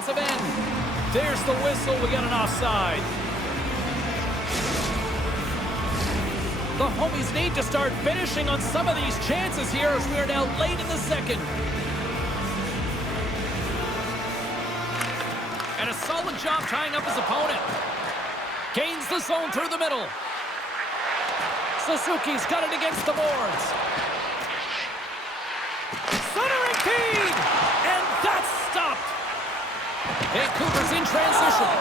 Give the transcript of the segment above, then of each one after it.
defensive end. There's the whistle. We got an offside. The homies need to start finishing on some of these chances here as we are now late in the second. And a solid job tying up his opponent. Gains the zone through the middle. Suzuki's got it against the boards. Centering feed! And that's stopped. Vancouver's in transition.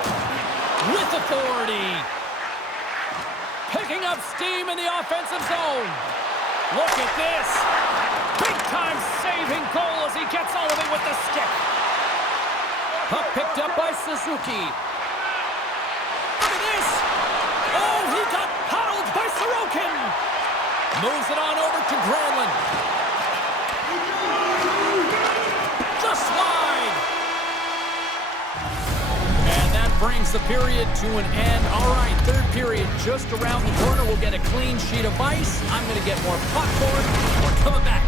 With authority. Picking up steam in the offensive zone. Look at this. Big-time saving goal as he gets all of it with the stick. Puck picked up by Suzuki. Look at this. Oh, he got paddled by Sorokin. Moves it on over to Granlund. Just wide. And that brings the period to an end. All right, third period just around the corner. We'll get a clean sheet of ice. I'm going to get more popcorn. We're coming back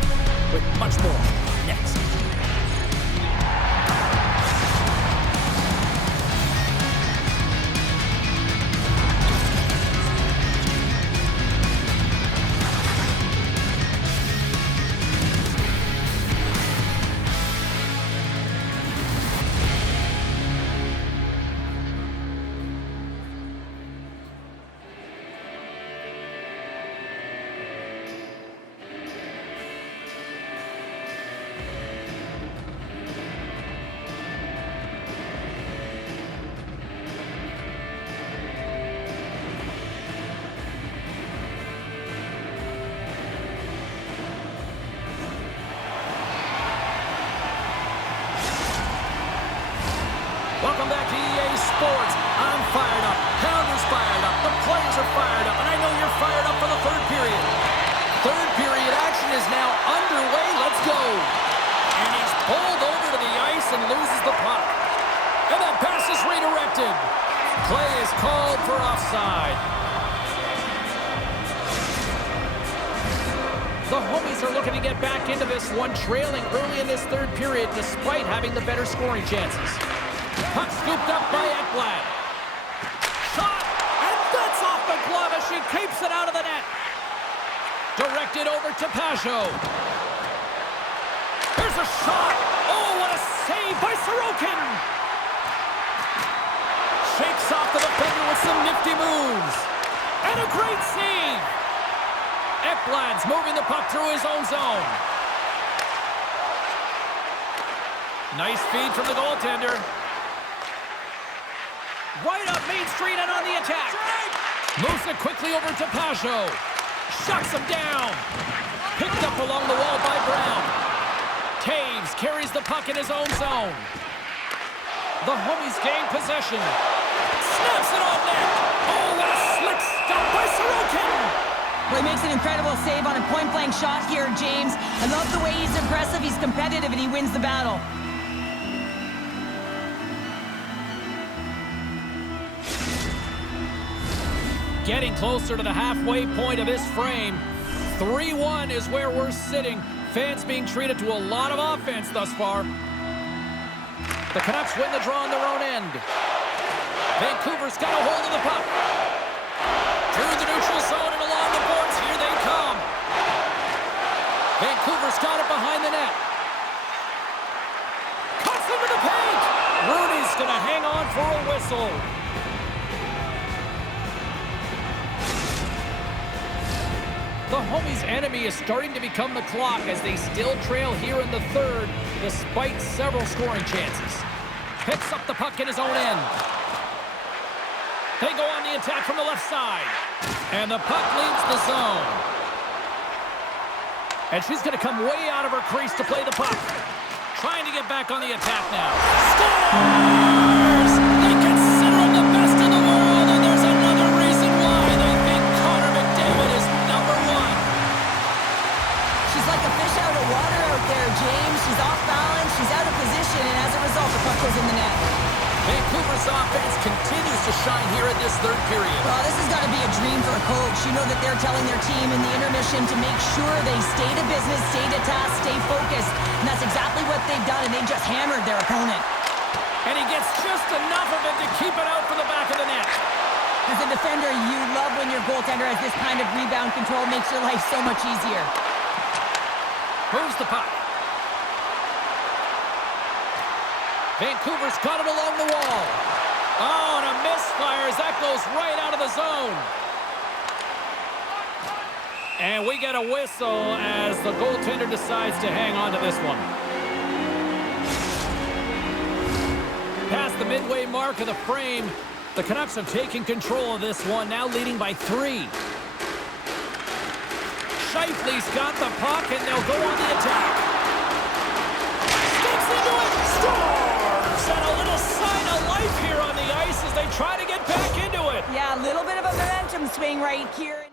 with much more next. Welcome back to EA Sports. I'm fired up. Pounder's fired up. The players are fired up. And I know you're fired up for the third period. Third period action is now underway. Let's go. And he's pulled over to the ice and loses the puck. And that pass is redirected. Play is called for offside. The homies are looking to get back into this one, trailing early in this third period despite having the better scoring chances. Puck scooped up by Ekblad. Shot, and that's off the glove as she keeps it out of the net. Directed over to Pajot. Here's a shot. Oh, what a save by Sorokin. Shakes off the defender with some nifty moves. And a great save. Ekblad's moving the puck through his own zone. Nice feed from the goaltender. Right up Main Street and on the attack. Moves it quickly over to Pajot. Shuts him down. Picked up along the wall by Brown. Taves carries the puck in his own zone. The homies gain possession. Snaps it on net. Oh, what a slick stop by Sorokin. Well, he makes an incredible save on a point-blank shot here, James. I love the way he's aggressive, he's competitive, and he wins the battle. Getting closer to the halfway point of this frame. 3-1 is where we're sitting. Fans being treated to a lot of offense thus far. The Canucks win the draw on their own end. Vancouver's got a hold of the puck. Through the neutral zone and along the boards. Here they come. Vancouver's got it behind the net. Cuts into the paint. Rooney's going to hang on for a whistle. The homies' enemy is starting to become the clock as they still trail here in the third, despite several scoring chances. Picks up the puck in his own end. They go on the attack from the left side. And the puck leaves the zone. And she's going to come way out of her crease to play the puck. Trying to get back on the attack now. Scores! They consider him the best in the world, and there's another reason why they think Connor McDavid is number one. She's like a fish out of water out there, James. She's off balance, she's out of position, and as a result, the puck goes in the net. Vancouver's offense continues to shine here in this third period. Well, this has got to be a dream for a coach. You know that they're telling their team in the intermission to make sure they stay to business, stay to task, stay focused. And that's exactly what they've done, and they just hammered their opponent. And he just enough of it to keep it out for the back of the net. As a defender, you love when your goaltender has this kind of rebound control. Makes your life so much easier. Moves the puck. Vancouver's got it along the wall. Oh, and a misfire as that goes right out of the zone. And we get a whistle as the goaltender decides to hang on to this one. Past the midway mark of the frame, the Canucks have taken control of this one, now leading by 3. Scheifele's got the puck, and they'll go on the attack. Sticks into it, scores! And a little sign of life here on the ice as they try to get back into it. Yeah, a little bit of a momentum swing right here.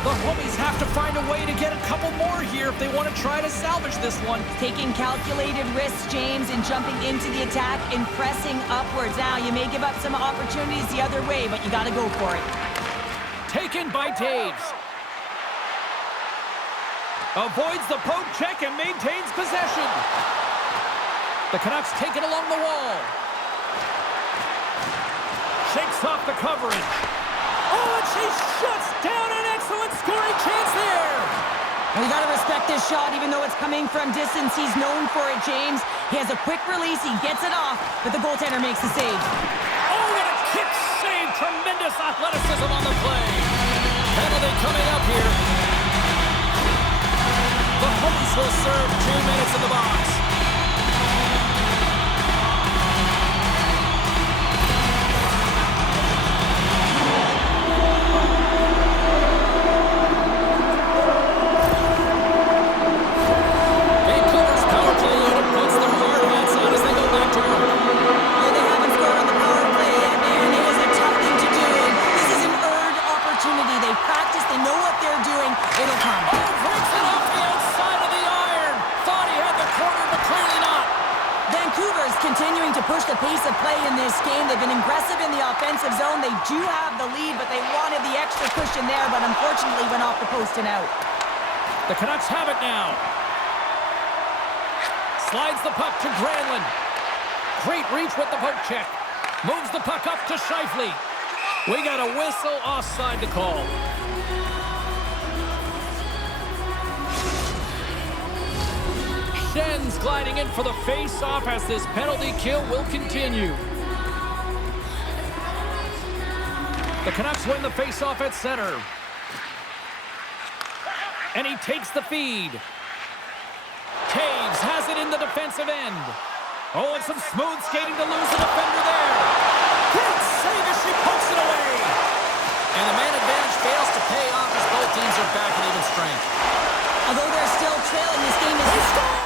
The Homies have to find a way to get a couple more here if they want to try to salvage this one. Taking calculated risks, James, and jumping into the attack and pressing upwards. Now, you may give up some opportunities the other way, but you got to go for it. Taken by Taves. Avoids the poke check and maintains possession. The Canucks take it along the wall. Shakes off the coverage. Oh, and she shuts down an excellent scoring chance there. Well, you got to respect this shot, even though it's coming from distance. He's known for it, James. He has a quick release. He gets it off, but the goaltender makes the save. Oh, what a kick save. Tremendous athleticism on the play. Penalty coming up here. The Homies will serve 2 minutes in the box. Continuing to push the pace of play in this game. They've been aggressive in the offensive zone. They do have the lead, but they wanted the extra cushion there, but unfortunately went off the post and out. The Canucks have it now. Slides the puck to Granlund. Great reach with the poke check. Moves the puck up to Scheifele. We got a whistle offside to call. Schenns gliding in for the face-off as this penalty kill will continue. The Canucks win the face-off at center. And he takes the feed. Taves has it in the defensive end. Oh, and some smooth skating to lose the defender there. Great save as she pokes it away. And the man advantage fails to pay off as both teams are back in even strength. Although they're still trailing, this game is...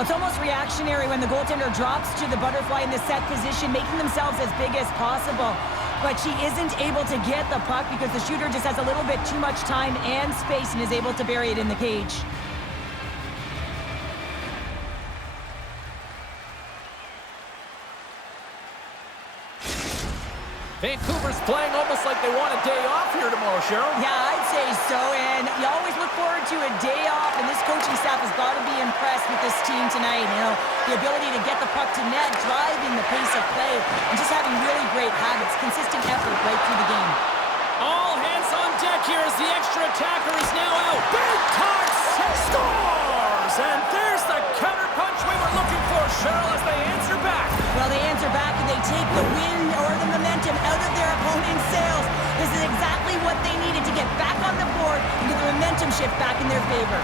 Well, it's almost reactionary when the goaltender drops to the butterfly in the set position, making themselves as big as possible. But she isn't able to get the puck because the shooter just has a little bit too much time and space and is able to bury it in the cage. Vancouver's playing almost like they want a day off here tomorrow, Cheryl. Yeah, I'd say so, and you always look forward to a day off, and this coaching staff has got to be impressed with this team tonight. You know, the ability to get the puck to net, driving the pace of play, and just having really great habits, consistent effort right through the game. All hands on deck here as the extra attacker is now out. Big time scores! And there's the counterpunch we were looking for, Cheryl, as they answer back. Well, they answer back and they take the win or the momentum out of their opponent's sails. This is exactly what they needed to get back on the board and get the momentum shift back in their favor.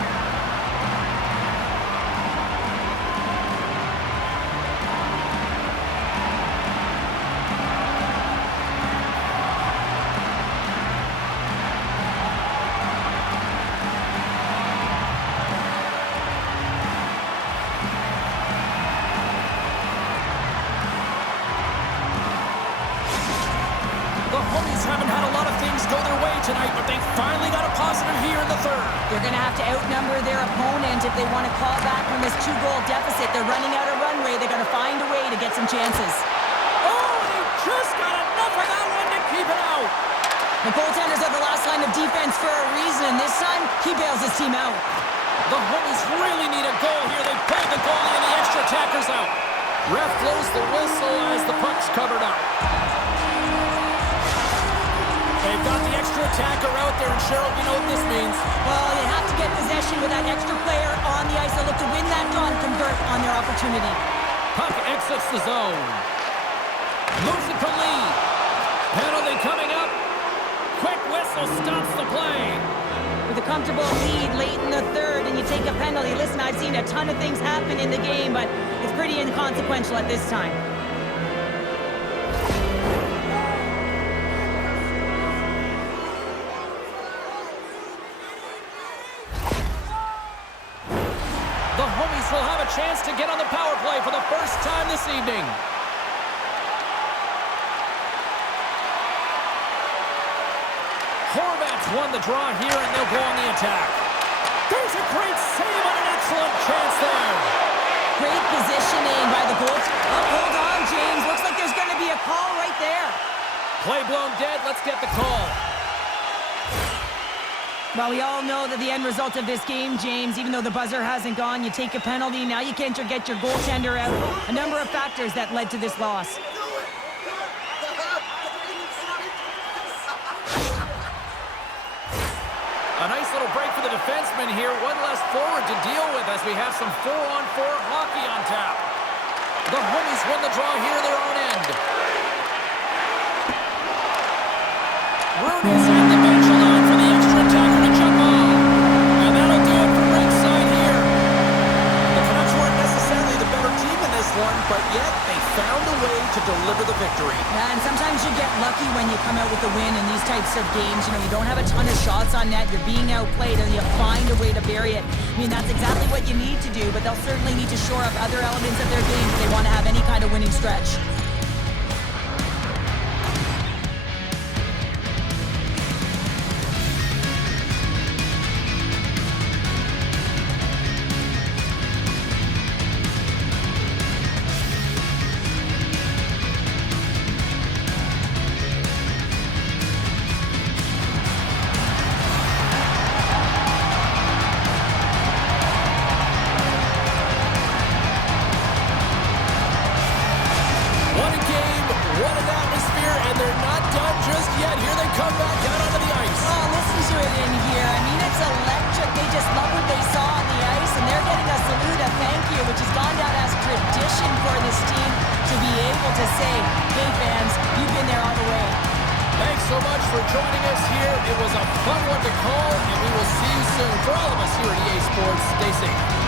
go their way tonight, but they finally got a positive here in the third. They're going to have to outnumber their opponent if they want to claw back from this 2-goal deficit. They're running out of runway. They're going to find a way to get some chances. Oh, they just got enough of that one to keep it out. The goaltenders are the last line of defense for a reason. This time, he bails his team out. The homies really need a goal here. They played the goalie and the extra attacker's out. Ref blows the whistle as the puck's covered up. They've got the extra attacker out there, and Cheryl, we know what this means. Well, they have to get possession with that extra player on the ice. They'll look to win that draw and convert on their opportunity. Puck exits the zone. Moves it to Lee. Penalty coming up. Quick whistle stops the play. With a comfortable lead late in the third, and you take a penalty. Listen, I've seen a ton of things happen in the game, but it's pretty inconsequential at this time. The homies will have a chance to get on the power play for the first time this evening. Horvats won the draw here, and they'll go on the attack. There's a great save and an excellent chance there. Great positioning by the goal. Oh, hold on, James. Looks like there's going to be a call right there. Play blown dead. Let's get the call. Well, we all know that the end result of this game, James, even though the buzzer hasn't gone, you take a penalty. Now you can't get your goaltender out. A number of factors that led to this loss. A nice little break for the defenseman here. One less forward to deal with as we have some 4-on-4 hockey on tap. The homies win the draw here, their own end. Rooney's at the bench line for the extra attacker to jump on. And that'll do it for ringside here. The Canucks weren't necessarily the better team in this one, but yet they found a way to deliver the victory. Yeah, and sometimes you get lucky when you come out with a win in these types of games. You know, you don't have a ton of shots on net. You're being outplayed, and you find a way to bury it. I mean, that's exactly what you need to do, but they'll certainly need to shore up other elements of their game if they want to have any kind of winning stretch. To say, hey fans, you've been there all the way. Thanks so much for joining us here. It was a fun one to call, and we will see you soon. For all of us here at EA Sports, stay safe.